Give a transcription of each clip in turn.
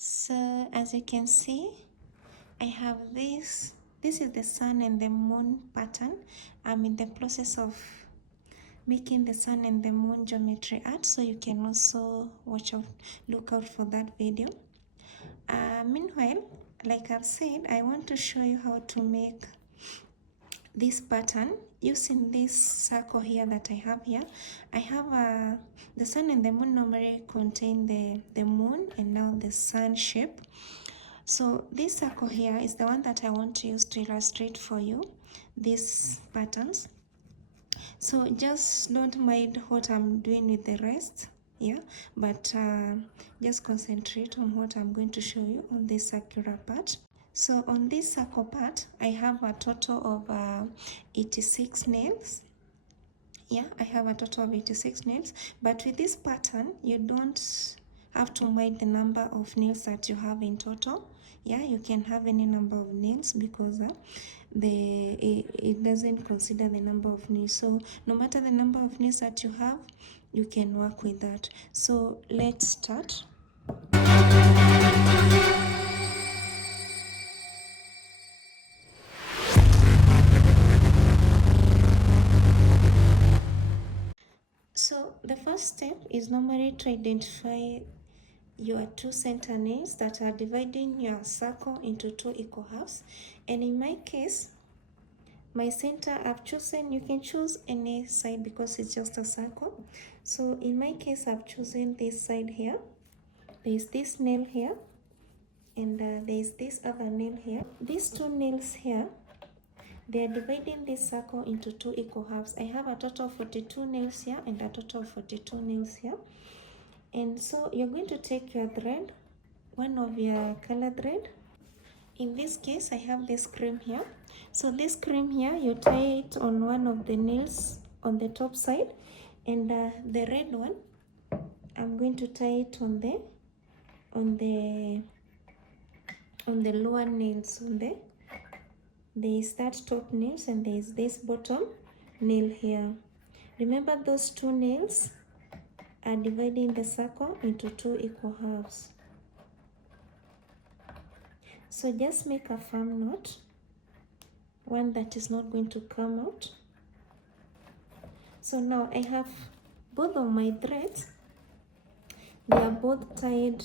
So as you can see, I have this. This is the sun and the moon pattern. I'm in the process of making the sun and the moon geometry art, so you can also look out for that video. Meanwhile, like I've said, I want to show you how to make this pattern using this circle here that I have here. I have the sun and the moon normally contain the moon and now the sun shape. So this circle here is the one that I want to use to illustrate for you these patterns. So just don't mind what I'm doing with the rest, yeah, but just concentrate on what I'm going to show you on this circular part. So on this circle part, I have a total of 86 nails. Yeah, I have a total of 86 nails, but with this pattern, you don't have to mind the number of nails that you have in total. Yeah, you can have any number of nails because it doesn't consider the number of nails. So no matter the number of nails that you have, you can work with that. So let's start. So the first step is normally to identify your two center nails that are dividing your circle into two equal halves. And in my case, my center I've chosen, you can choose any side because it's just a circle. So in my case, I've chosen this side here. There's this nail here and there's this other nail here. These two nails here, they are dividing this circle into two equal halves. I have a total of 42 nails here and a total of 42 nails here. And so you're going to take your thread, one of your color thread. In this case, I have this cream here. So this cream here, you tie it on one of the nails on the top side, and the red one, I'm going to tie it on the lower nails. There is that top nails and there is this bottom nail here. Remember, those two nails are dividing the circle into two equal halves. So just make a firm knot, one that is not going to come out. So now I have both of my threads. They are both tied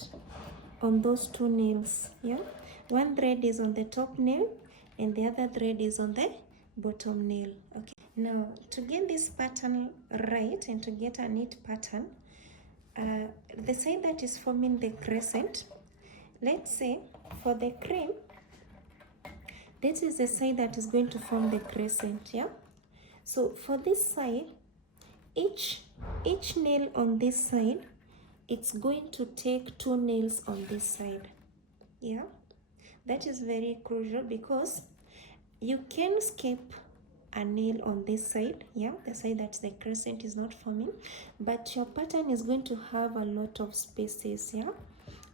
on those two nails. Yeah, one thread is on the top nail and the other thread is on the bottom nail. Okay, now to get this pattern right and to get a neat pattern, the side that is forming the crescent, let's say for the cream, this is the side that is going to form the crescent. Yeah, so for this side, each nail on this side, it's going to take two nails on this side. Yeah, that is very crucial because you can skip a nail on this side, yeah, the side that the crescent is not forming, but your pattern is going to have a lot of spaces. Yeah,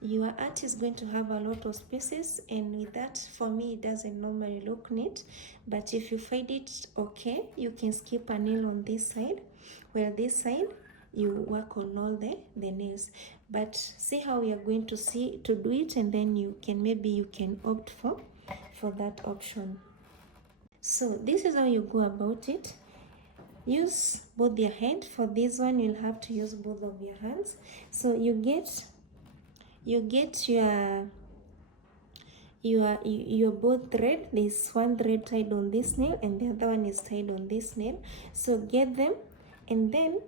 your art is going to have a lot of spaces, and with that, for me, it doesn't normally look neat. But if you find it okay, you can skip a nail on this side, where this side you work on all the nails. But see how we are going to do it, and then you can opt for that option. So this is how you go about it. Use both your hand. For this one, you'll have to use both of your hands. So you get your both thread. There's one thread tied on this nail and the other one is tied on this nail. So get them, and then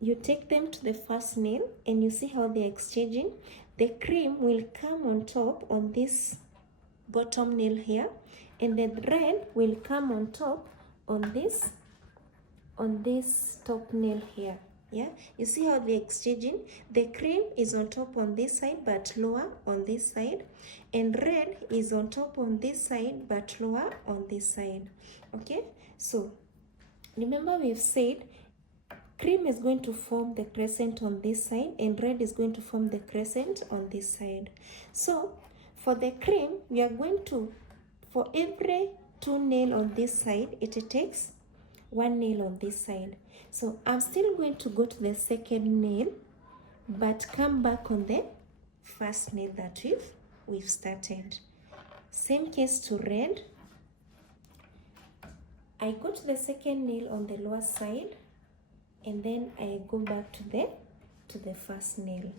you take them to the first nail and you see how they're exchanging. The cream will come on top on this bottom nail here, and the thread will come on top on this top nail here. Yeah, you see how they're exchanging. The cream is on top on this side but lower on this side, and red is on top on this side but lower on this side. Okay, so remember we've said cream is going to form the crescent on this side and red is going to form the crescent on this side. So for the cream, we are going to, for every two nail on this side, it takes one nail on this side. So I'm still going to go to the second nail but come back on the first nail that we've started. Same case to red. I go to the second nail on the lower side, and then I go back to the first nail,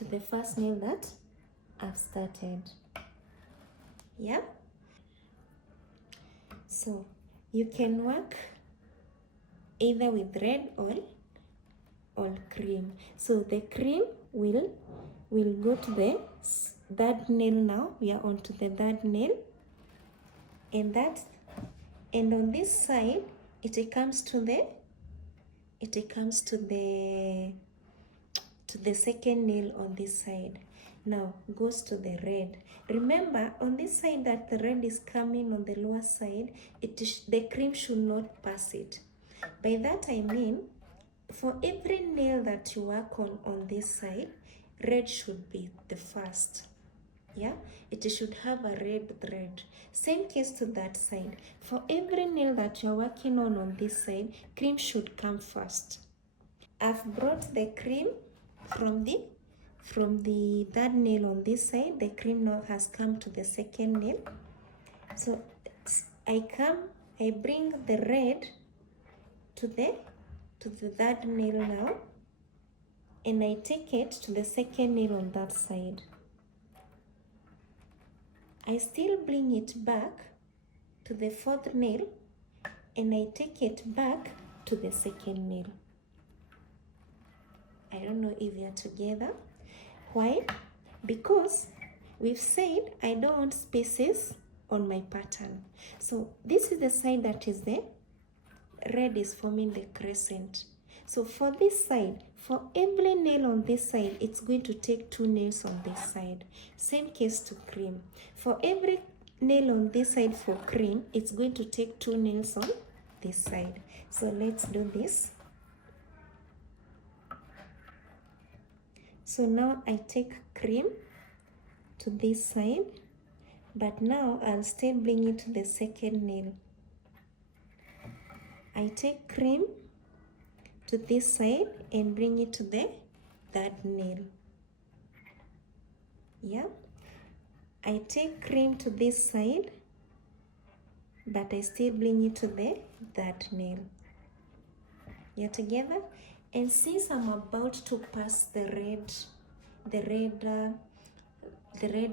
that I've started. Yeah, so you can work either with red or cream. So the cream will go to the third nail. Now we are on to the third nail, and on this side it comes to the second nail on this side. Now goes to the red. Remember, on this side that the red is coming on the lower side, the cream should not pass it. By that I mean, for every nail that you work on this side, red should be the first. Yeah, it should have a red thread. Same case to that side. For every nail that you're working on this side, cream should come first. I've brought the cream from the third nail on this side. The cream now has come to the second nail. So I bring the red to the third nail now, and I take it to the second nail on that side. I still bring it back to the fourth nail, and I take it back to the second nail. I don't know if we are together. Why? Because we've said I don't want spaces on my pattern. So this is the side that is the red is forming the crescent. So for this side, for every nail on this side, it's going to take 2 nails on this side. Same case to cream. For every nail on this side for cream, it's going to take 2 nails on this side. So let's do this. So now I take cream to this side, but now I'll still bring it to the second nail. I take cream to this side and bring it to the third nail. Yeah, I take cream to this side, but I still bring it to the third nail. You're together? And since I'm about to pass the red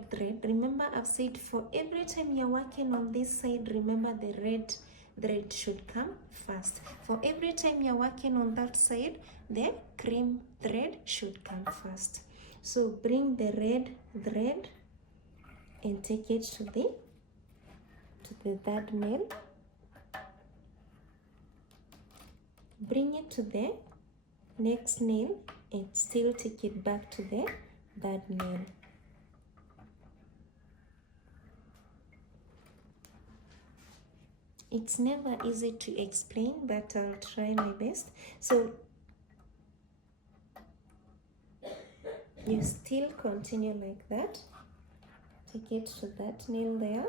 thread, remember I've said for every time you're working on this side, remember the red thread should come first. For every time you're working on that side, the cream thread should come first. So bring the red thread and take it to the third nail. Bring it to the next nail and still take it back to the third nail. It's never easy to explain, but I'll try my best. So you still continue like that. Take it to that nail there.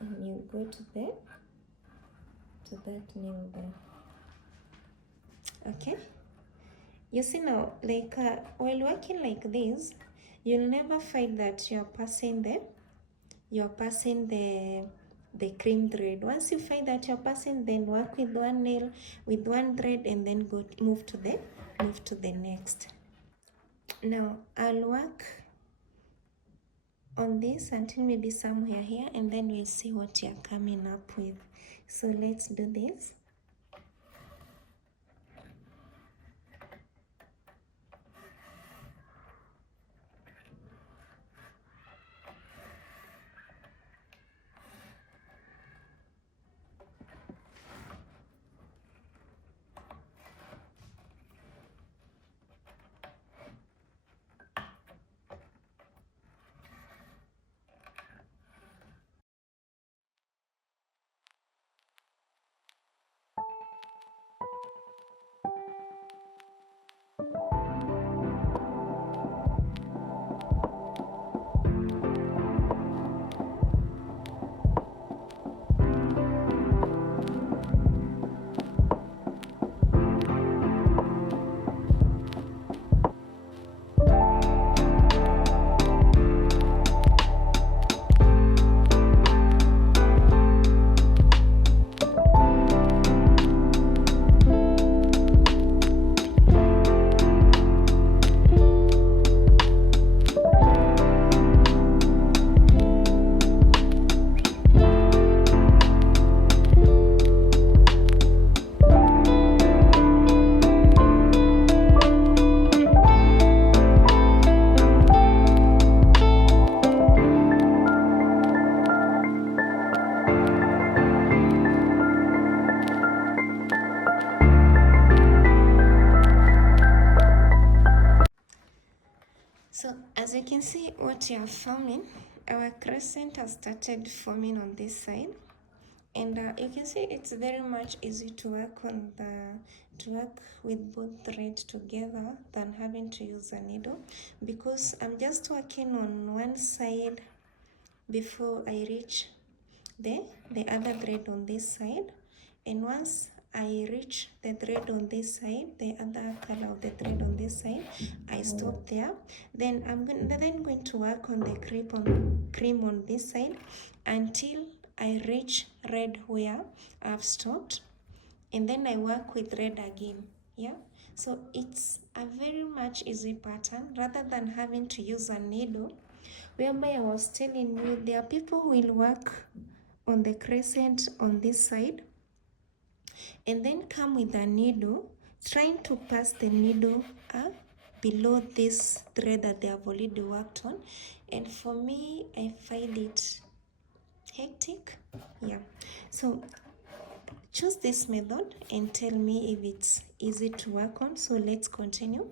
And you go to that nail there. Okay? You see now, like while working like this, you'll never find that you're passing the cream thread. Once you find that you're passing, then work with one nail, with one thread, and then move to the next. Now I'll work on this until maybe somewhere here, and then we'll see what you're coming up with. So let's do this. that you are forming, our crescent has started forming on this side, and you can see it's very much easy to work with both threads together than having to use a needle, because I'm just working on one side before I reach the other thread on this side, and once I reach the thread on this side, the other color of the thread on this side, I stop there. Then I'm going to work on the cream on this side until I reach red where I've stopped, and then I work with red again. Yeah, so it's a very much easy pattern rather than having to use a needle, whereby I was telling you there are people who will work on the crescent on this side and then come with a needle, trying to pass the needle below this thread that they have already worked on, and for me I find it hectic. Yeah, so choose this method and tell me if it's easy to work on. So let's continue.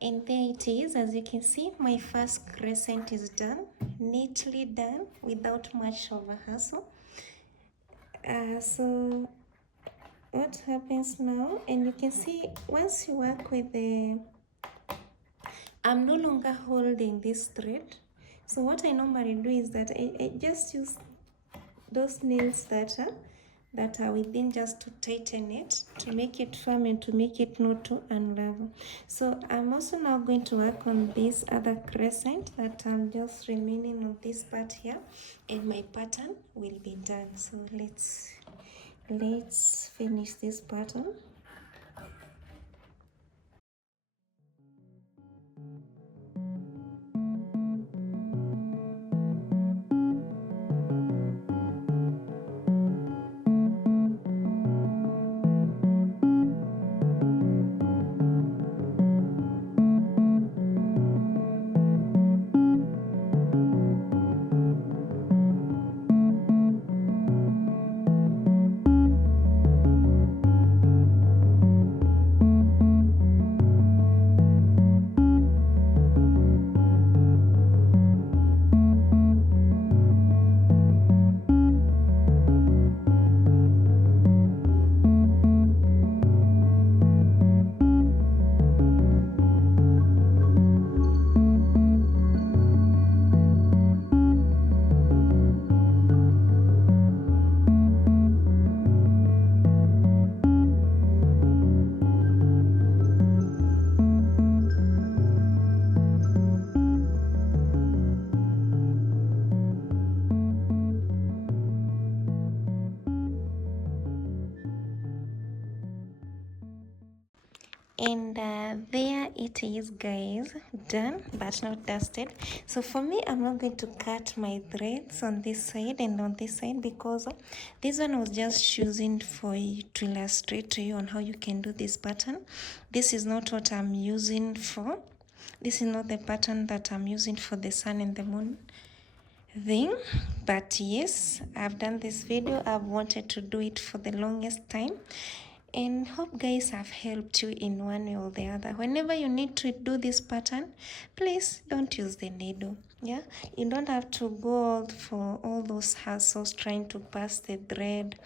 And there it is. As you can see, my first crescent is done, neatly done, without much of a hassle. So what happens now, and you can see once you work with the, I'm no longer holding this thread. So what I normally do is that I just use those nails that are within, just to tighten it, to make it firm and to make it not to unravel. So I'm also now going to work on this other crescent that I'm just remaining on this part here, and my pattern will be done. So let's finish this pattern. And there it is, guys, done but not dusted. So for me, I'm not going to cut my threads on this side and on this side, because this one was just choosing for you to illustrate to you on how you can do this pattern. This is not what I'm using for. This is not the pattern that I'm using for the sun and the moon thing. But yes, I've done this video. I've wanted to do it for the longest time, and hope guys have helped you in one way or the other. Whenever you need to do this pattern, please don't use the needle. Yeah, you don't have to go for all those hassles trying to pass the thread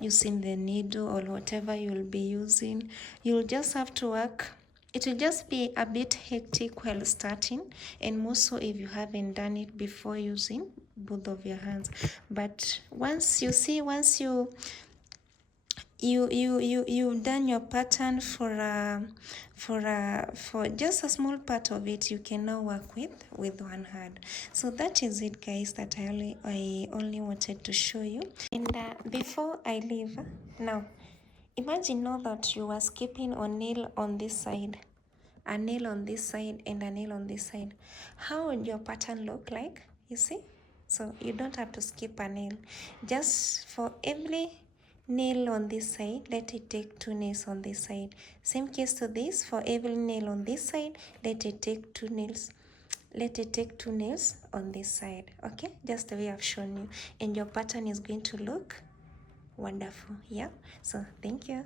using the needle or whatever you'll be using. You'll just have to work. It will just be a bit hectic while starting, and more so if you haven't done it before using both of your hands. But once you've done your pattern for just a small part of it, you can now work with one hand. So that is it, guys, that I only wanted to show you. And before I leave now, imagine now that you are skipping a nail on this side, a nail on this side, and a nail on this side. How would your pattern look like? You see? So you don't have to skip a nail. Just for every nail on this side, let it take 2 nails on this side. Same case to this. For every nail on this side, let it take 2 nails. Let it take 2 nails on this side. Okay, just the way I've shown you, and your pattern is going to look wonderful. Yeah, so thank you.